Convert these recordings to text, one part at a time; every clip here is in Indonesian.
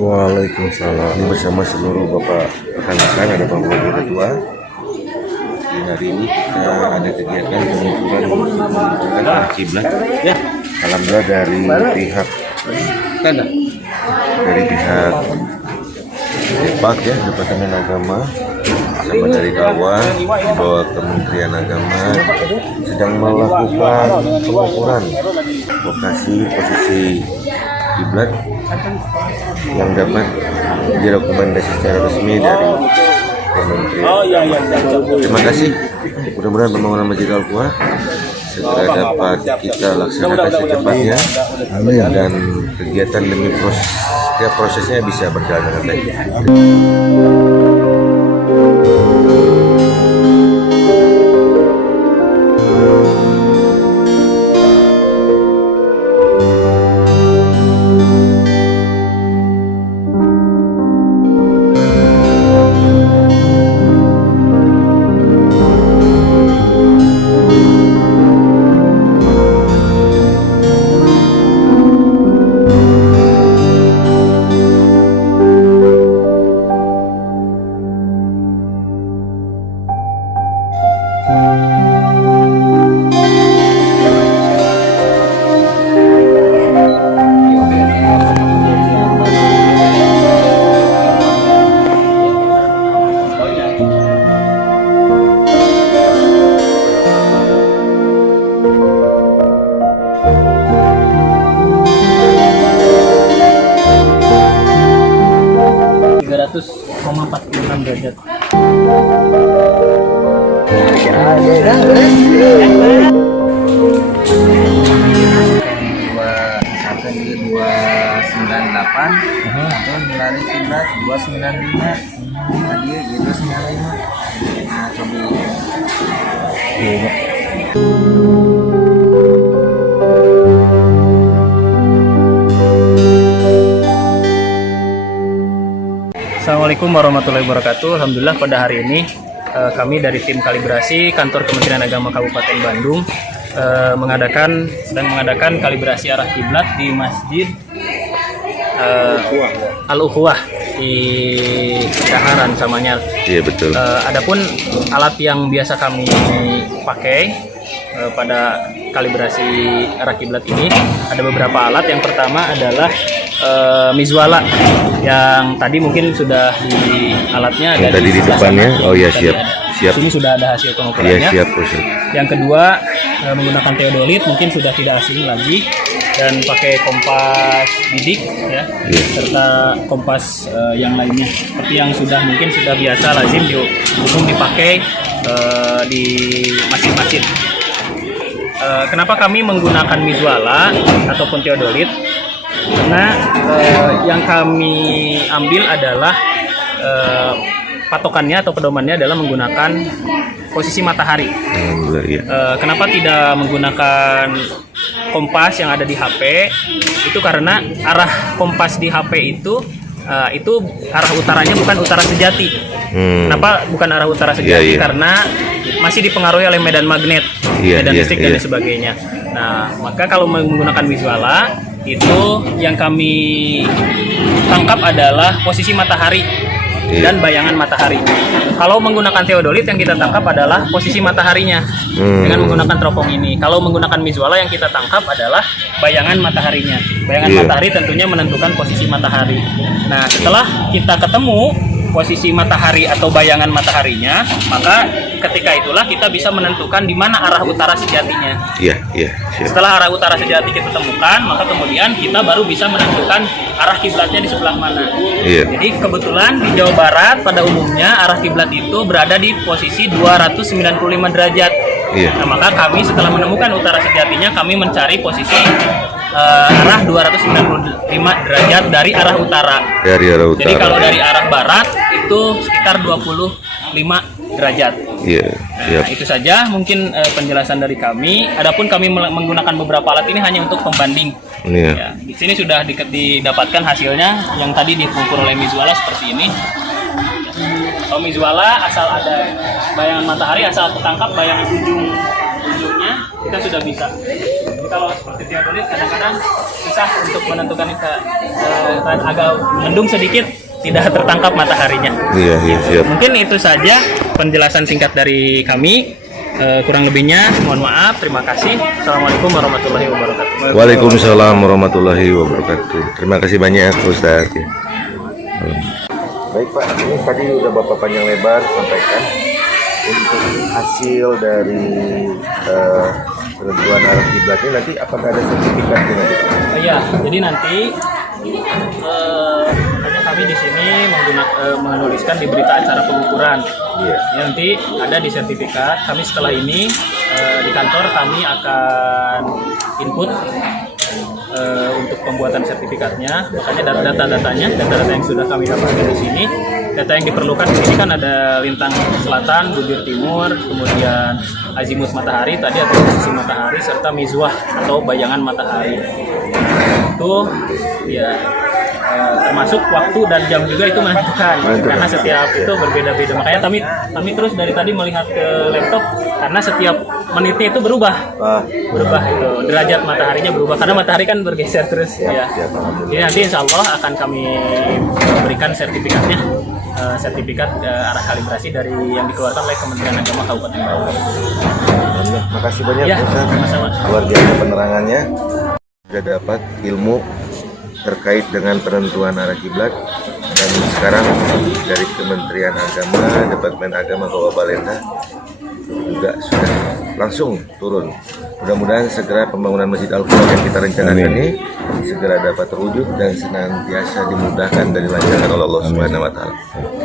Waalaikumsalam. Ini bersama seluruh bapak rekan-rekan, ada Bapak Wakil Ketua. Di hari ini kita ada kegiatan pengukuran arah kiblat. Ya. Alhamdulillah dari pihak Depak ya, Departemen Agama, sama dari Kawan, bahwa Kementerian Agama sedang melakukan pengukuran lokasi posisi kiblat yang dapat direkomendasi secara resmi dari Kementerian. Terima kasih. Mudah-mudahan pembangunan Masjid Al-Quwa segera dapat kita laksanakan secepatnya dan kegiatan demi setiap prosesnya bisa berjalan dengan baik. derajat. Sampai di 298 atau nilai kiblat 295 tadi gitu 95. Nah coba Assalamualaikum warahmatullahi wabarakatuh. Alhamdulillah pada hari ini kami dari tim kalibrasi kantor Kementerian Agama Kabupaten Bandung sedang mengadakan kalibrasi arah kiblat di Masjid Al-Ukhuwah di Daharan Samanyal. Iya betul. Adapun alat yang biasa kami pakai pada kalibrasi arah kiblat ini ada beberapa alat. Yang pertama adalah mizwala yang tadi mungkin sudah di alatnya ada tadi di depannya. Oh ya, siap. Ini sudah ada hasil pengukurannya. Ya, siap. Yang kedua menggunakan teodolit, mungkin sudah tidak asing lagi, dan pakai kompas bidik ya, serta kompas yang lainnya seperti yang mungkin sudah biasa lazim umum dipakai di masjid-masjid. Kenapa kami menggunakan mizwala ataupun teodolit? Karena yang kami ambil adalah patokannya atau pedomannya adalah menggunakan posisi matahari. Kenapa tidak menggunakan kompas yang ada di HP? Itu karena arah kompas di HP itu arah utaranya bukan utara sejati. Kenapa bukan arah utara sejati? Karena masih dipengaruhi oleh medan magnet, medan listrik dan sebagainya. Nah, maka kalau menggunakan visuala itu yang kami tangkap adalah posisi matahari dan bayangan matahari. Kalau menggunakan teodolit yang kita tangkap adalah posisi mataharinya dengan menggunakan teropong ini. Kalau menggunakan visuala yang kita tangkap adalah bayangan mataharinya. Bayangan matahari tentunya menentukan posisi matahari. Nah, setelah kita ketemu posisi matahari atau bayangan mataharinya, maka ketika itulah kita bisa menentukan di mana arah utara sejatinya. Setelah arah utara sejati kita temukan, maka kemudian kita baru bisa menentukan arah kiblatnya di sebelah mana. Jadi kebetulan di Jawa Barat pada umumnya arah kiblat itu berada di posisi 295 derajat. Nah, maka kami setelah menemukan utara sejatinya, kami mencari posisi arah 295 derajat dari arah utara. Jadi kalau dari arah barat itu sekitar 25 derajat. Iya, siap. Nah, itu saja mungkin penjelasan dari kami. Adapun kami menggunakan beberapa alat ini hanya untuk pembanding. Iya. Ya, di sini sudah didapatkan hasilnya yang tadi diukur oleh Mizuala seperti ini. Kalau Mizuala asal ada bayangan matahari, asal tertangkap bayangan ujungnya, kita sudah bisa. Jadi kalau seperti teodolit kadang-kadang susah untuk menentukan agak mendung sedikit, tidak tertangkap mataharinya. Iya, siap. Mungkin itu saja penjelasan singkat dari kami. Kurang lebihnya mohon maaf. Terima kasih. Assalamualaikum warahmatullahi wabarakatuh. Waalaikumsalam warahmatullahi wabarakatuh. Terima kasih banyak Ustaz. Ya. Baik Pak, ini tadi udah Bapak panjang lebar sampaikan untuk hasil dari penentuan arah kiblat ini, nanti apakah ada sertifikatnya nanti? Iya, jadi nanti hanya kami di sini menuliskan di berita acara pengukuran. Iya. Ya, nanti ada di sertifikat. Kami setelah ini di kantor kami akan input untuk pembuatan sertifikatnya. Makanya data-data yang sudah kami dapatkan di sini. Data yang diperlukan di sini kan ada lintang selatan, bibir timur, kemudian azimut matahari tadi atau posisi matahari, serta mizwah atau bayangan matahari. Itu ya termasuk waktu dan jam juga itu menentukan, karena setiap itu berbeda-beda. Makanya kami terus dari tadi melihat ke laptop karena setiap menitnya itu berubah itu derajat mataharinya berubah karena matahari kan bergeser terus ya. Jadi nanti insya Allah akan kami berikan sertifikatnya, sertifikat arah kalibrasi dari yang dikeluarkan oleh Kementerian Agama Kabupaten Bogor. Alhamdulillah, makasih banyak Ya, Ustaz. sama-sama. Luar biasa penerangannya. Sudah dapat ilmu terkait dengan penentuan arah kiblat, dan sekarang dari Kementerian Agama, Departemen Agama Kabupaten Balenda juga sudah langsung turun. Mudah-mudahan segera pembangunan Masjid Al-Quran yang kita rencanakan ini segera dapat terwujud dan senantiasa dimudahkan dan dilancarkan oleh Allah Subhanahu wa taala.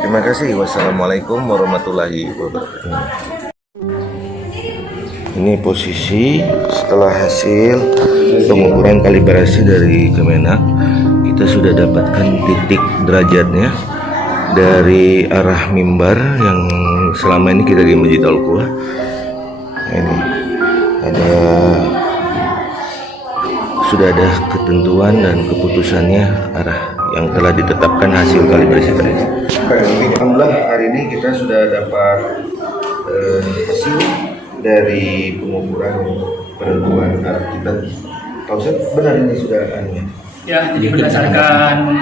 Terima kasih. Wassalamualaikum warahmatullahi wabarakatuh. Ini posisi setelah hasil pengukuran kalibrasi dari Kemenak, kita sudah dapatkan titik derajatnya dari arah mimbar yang selama ini kita di Masjid Al-Quwa. Ini sudah ada ketentuan dan keputusannya arah yang telah ditetapkan hasil kalibrasi tadi. Alhamdulillah hari ini kita sudah dapat hasil dari pengukuran penentuan arah kiblat. Pak Ustaz, benar ini sudah anunya? Ya, jadi berdasarkan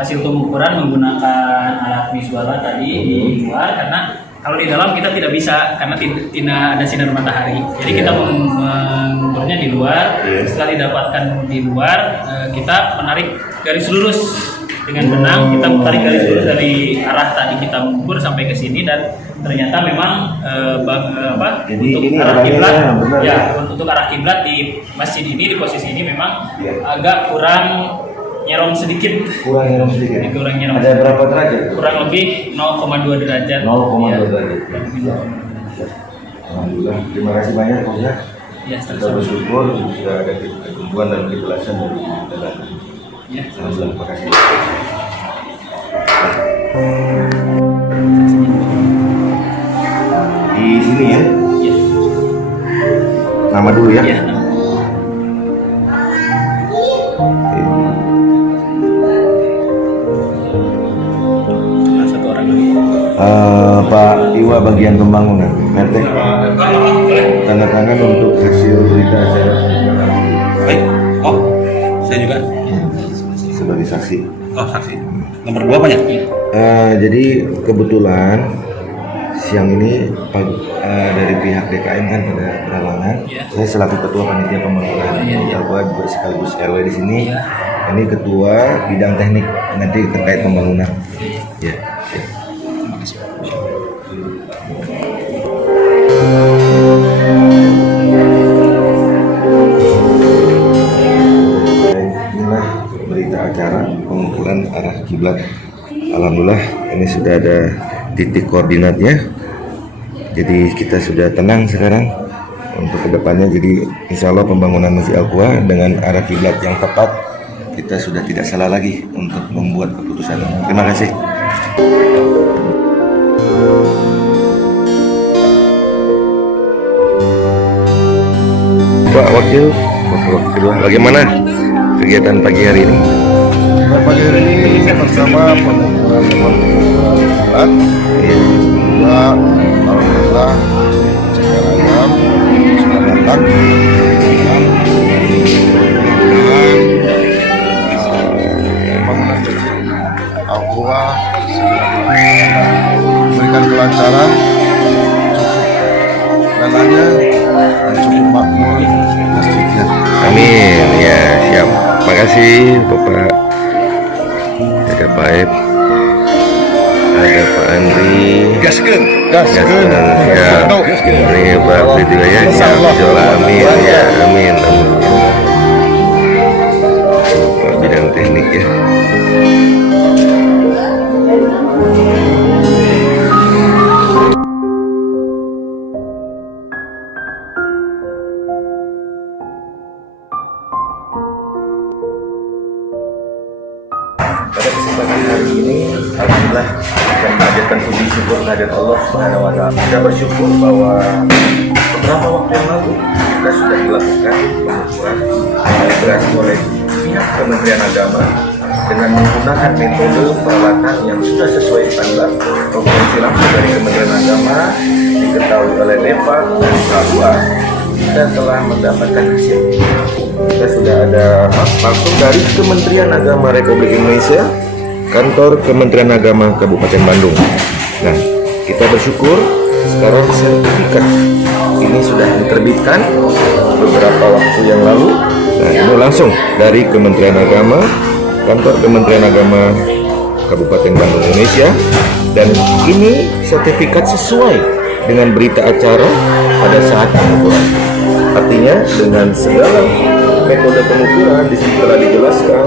hasil pengukuran menggunakan alat visual tadi di luar, karena kalau di dalam kita tidak bisa karena tidak ada sinar matahari. Jadi kita mengukurnya di luar. Setelah didapatkan di luar, kita menarik garis lurus dengan benang. Kita menarik garis lurus dari arah tadi kita mengukur sampai ke sini, dan ternyata memang Jadi untuk ini arah kiblat ya. Untuk arah kiblat di masjid ini, di posisi ini memang agak kurang nyerong sedikit. Kurang Nyerong ada berapa derajat? Kurang lebih 0,2 derajat. 0,2 derajat. Alhamdulillah, terima kasih banyak Pak Ustaz. Ya, Kita bersyukur sudah ada ketentuan dan kejelasan dari dalam. Ya. Alhamdulillah, terima kasih. Di sini ya. Ya. Nama dulu ya. Ya. Satu orang lagi. Pak Iwa bagian pembangunan, RT. Tanda tangan untuk hasil berita acara. Baik. Oh, saya juga. Sebagai saksi. Oh, saksi. Nomor 2 banyak. Jadi kebetulan siang ini dari pihak DKM kan pada berhalangan. Ya. Saya selaku ketua panitia pembangunan Jalwa juga sekaligus RW di sini. Ya. Ini ketua bidang teknik nanti terkait pembangunan. Ya. Terima kasih. Inilah berita acara pengukuran arah kiblat. Alhamdulillah ini sudah ada titik koordinatnya. Jadi kita sudah tenang sekarang untuk kedepannya. Jadi insya Allah pembangunan Masjid Al-Quwa dengan arah kiblat yang tepat, kita sudah tidak salah lagi untuk membuat keputusan. Terima kasih. Pak Wakil, bagaimana kegiatan pagi hari ini? Pagi hari ini bersama pengukuran bulan juga alhamdulillah secara ayam sudah datang dengan bangunan masjid Al-Quwa memberikan kelancaran, cukup dananya dan cukup makmur masjidnya. Amin, ya siap. Makasih Bapak. Ada Pak Ep, ada Pak Andri, Gaskeun. ya, ini Pak Abdi juga ya, insyaallah, amin ya, amin, amin. Pak bidang teknik ya. Pada kesempatan hari ini, alhamdulillah dan mengajarkan puji syukur kehadirat Allah Subhanahu wa taala. Kita bersyukur bahwa beberapa waktu yang lalu kita sudah dilakukan pengukuran beras oleh pihak Kementerian Agama dengan menggunakan metode peralatan yang sudah sesuai standar provinsi langsung dari Kementerian Agama, diketahui oleh Depak dan KUA. Kita telah mendapatkan hasil. Kita sudah ada langsung dari Kementerian Agama Republik Indonesia, kantor Kementerian Agama Kabupaten Bandung. Nah, kita bersyukur sekarang sertifikat ini sudah diterbitkan beberapa waktu yang lalu. Nah, ini langsung dari Kementerian Agama, kantor Kementerian Agama Kabupaten Bandung Indonesia, dan ini sertifikat sesuai dengan berita acara pada saat pengukuran. Artinya dengan segala metode pengukuran di situ telah dijelaskan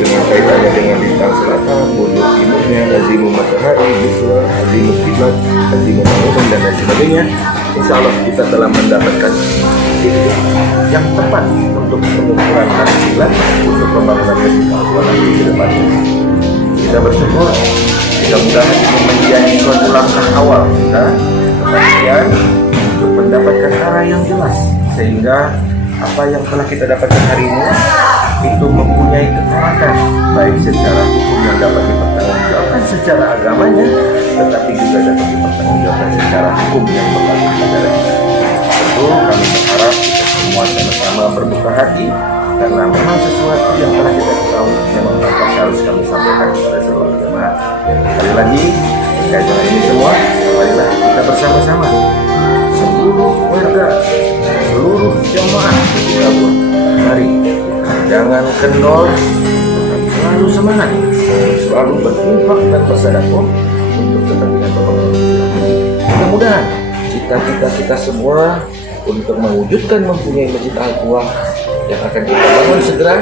dengan kaitannya dengan lintang selatan, bujur timurnya, azimuh matahari, busra, azimuh kiblat, azimuh bangunan dan lain sebagainya. Insya Allah kita telah mendapatkan titik yang tepat untuk pengukuran arah kiblat untuk pembangunan Masjid Al-Quwa nanti ke depannya. Kita bersyukur, mudah-mudahan ini menjadi suatu langkah awal kita kepastian untuk mendapatkan arah yang jelas, sehingga apa yang telah kita dapatkan hari ini itu mempunyai kekuatan baik secara hukum yang dapat dipertanggungjawabkan secara agamanya, tetapi juga dapat dipertanggungjawabkan secara hukum yang berlaku di negara kita. Tentu kami berharap kita semua sama-sama berbuka hati, karena memang sesuatu yang telah kita ketahui memang harus kami sampaikan kepada seluruh jemaah. Sekali lagi terkait dengan ini semua, marilah kita bersama-sama seluruh warga, seluruh jemaah kita buat. Mari jangan kendor, tetapi selalu semangat, selalu berinfak dan bersedekah untuk kepentingan pembangunan. Mudah-mudahan cita-cita kita semua untuk mewujudkan mempunyai Masjid Al-Quwa yang akan kita bangun segera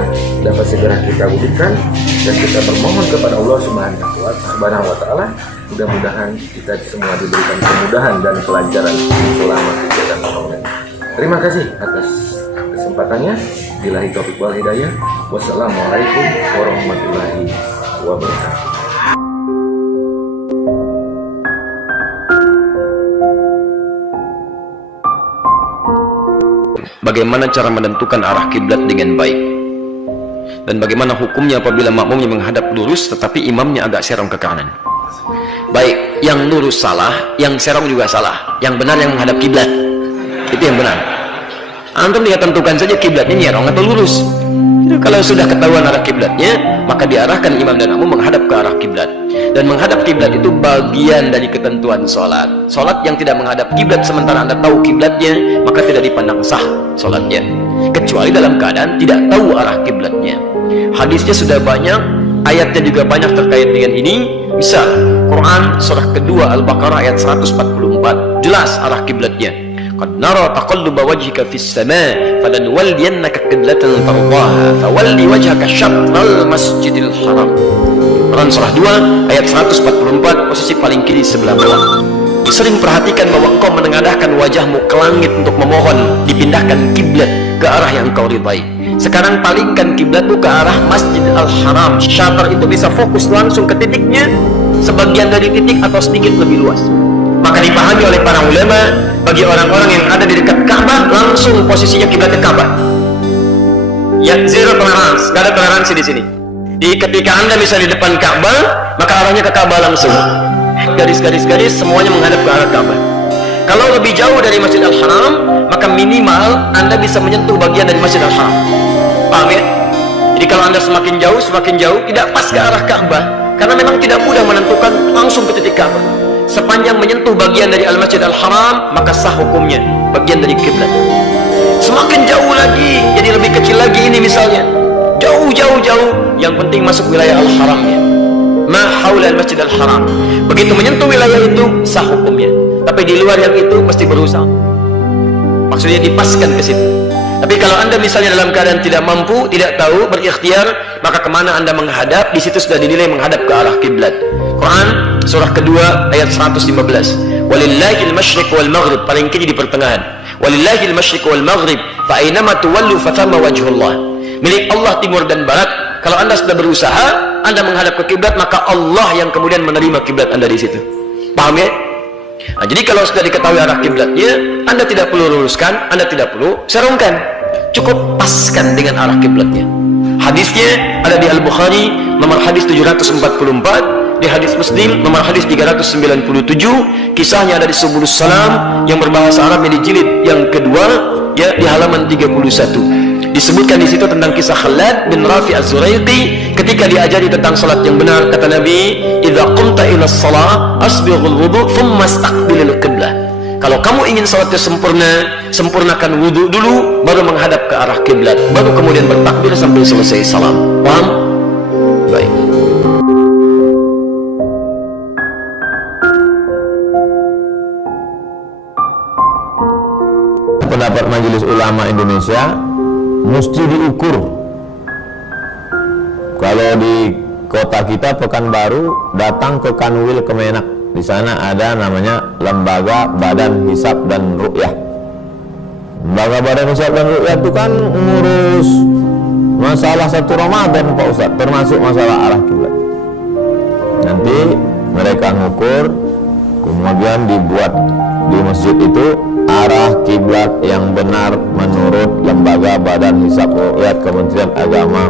dapat segera kita wujudkan, dan kita bermohon kepada Allah Subhanahu wa taala mudah-mudahan kita semua diberikan kemudahan dan kelancaran selama kegiatan pembangunan. Terima kasih atas kesempatannya. Billahi taufiq wal hidayah. Wassalamualaikum warahmatullahi wabarakatuh. Bagaimana cara menentukan arah kiblat dengan baik, dan bagaimana hukumnya apabila makmumnya menghadap lurus tetapi imamnya agak serong ke kanan. Baik, yang lurus salah, yang serong juga salah. Yang benar yang menghadap kiblat, itu yang benar. Antum lihat tentukan saja kiblatnya nyerong atau lurus. Kalau sudah ketahuan arah kiblatnya, maka diarahkan imam dan makmum menghadap ke arah kiblat. Dan menghadap kiblat itu bagian dari ketentuan sholat. Sholat yang tidak menghadap kiblat sementara anda tahu kiblatnya, maka tidak dipandang sah sholatnya, kecuali dalam keadaan tidak tahu arah kiblatnya. Hadisnya sudah banyak, ayatnya juga banyak terkait dengan ini. Misal Quran surah kedua Al-Baqarah ayat 144, jelas arah kiblatnya. Qad nara taqalluba wajhika fis sama' falanuwalliyannaka qiblatan tardaha fawalli wajhaka syatral masjidil haram. Quran surah 2 ayat 144, posisi paling kiri sebelah bawah. Sering perhatikan bahwa engkau menengadahkan wajahmu ke langit untuk memohon dipindahkan kiblat ke arah yang engkau ridai. Sekarang palingkan kiblatmu ke arah Masjid Al-Haram. Syatar itu bisa fokus langsung ke titiknya, sebagian dari titik atau sedikit lebih luas. Maka dipahami oleh para ulama, bagi orang-orang yang ada di dekat Ka'bah, langsung posisinya kiblatnya Ka'bah. Ya, zero tolerance, gak ada toleransi di sini. Ketika Anda misalnya di depan Ka'bah, maka arahnya ke Ka'bah langsung. Garis-garis semuanya menghadap ke arah Ka'bah. Kalau lebih jauh dari Masjid Al-Haram, maka minimal Anda bisa menyentuh bagian dari Masjid Al-Haram. Paham ya? Jadi kalau Anda semakin jauh, tidak pas ke arah Ka'bah, karena memang tidak mudah menentukan langsung ke titik Ka'bah. Sepanjang menyentuh bagian dari Al-Masjid Al-Haram, maka sah hukumnya, bagian dari kiblat. Semakin jauh lagi, jadi lebih kecil lagi ini misalnya, jauh, yang penting masuk wilayah Al-Haramnya, ma haula Al-Masjid Al-Haram. Begitu menyentuh wilayah itu, sah hukumnya. Tapi di luar yang itu, mesti berusaha, maksudnya dipaskan ke situ. Tapi kalau Anda misalnya dalam keadaan tidak mampu, tidak tahu, berikhtiar, maka kemana Anda menghadap, di situ sudah dinilai menghadap ke arah kiblat. Quran surah kedua ayat 115. Walillahil masyriq wal maghrib, paling kiri di pertengahan. Walillahil masyriq wal maghrib, fa aynama tuwallu fathamma wajhullah. Milik Allah timur dan barat. Kalau Anda sudah berusaha, Anda menghadap ke kiblat, maka Allah yang kemudian menerima kiblat Anda di situ. Paham ya? Nah, jadi kalau sudah diketahui arah kiblatnya, Anda tidak perlu luruskan, Anda tidak perlu serongkan, cukup paskan dengan arah kiblatnya. Hadisnya ada di Al-Bukhari nomor hadis 744, di hadis Muslim nomor hadis 397. Kisahnya ada di Subulus Salam yang berbahasa Arab yang di jilid yang kedua, ya, di halaman 31. Disebutkan di situ tentang kisah Khalad bin Rafi Az-Zuraiqi ketika diajari tentang salat yang benar. Kata Nabi, "Idza qumta ila shalah asbighul wudu thumma istaqbilil qiblah." Kalau kamu ingin salatnya sempurna, sempurnakan wudu dulu, baru menghadap ke arah kiblat, baru kemudian bertakbir sampai selesai salam. Paham? Baik. Pendapat Majelis Ulama Indonesia, mesti diukur. Kalau di kota kita Pekanbaru, datang ke Kanwil Kemenak. Di sana ada namanya Lembaga Badan Hisab dan Ru'yah. Lembaga Badan Hisab dan Ru'yah itu kan ngurus masalah 1 Ramadan, Pak Ustadz, termasuk masalah arah kiblat. Nanti mereka ngukur, kemudian dibuat di masjid itu arah kiblat yang benar menurut Lembaga Badan Hisab Ru'yat Kementerian Agama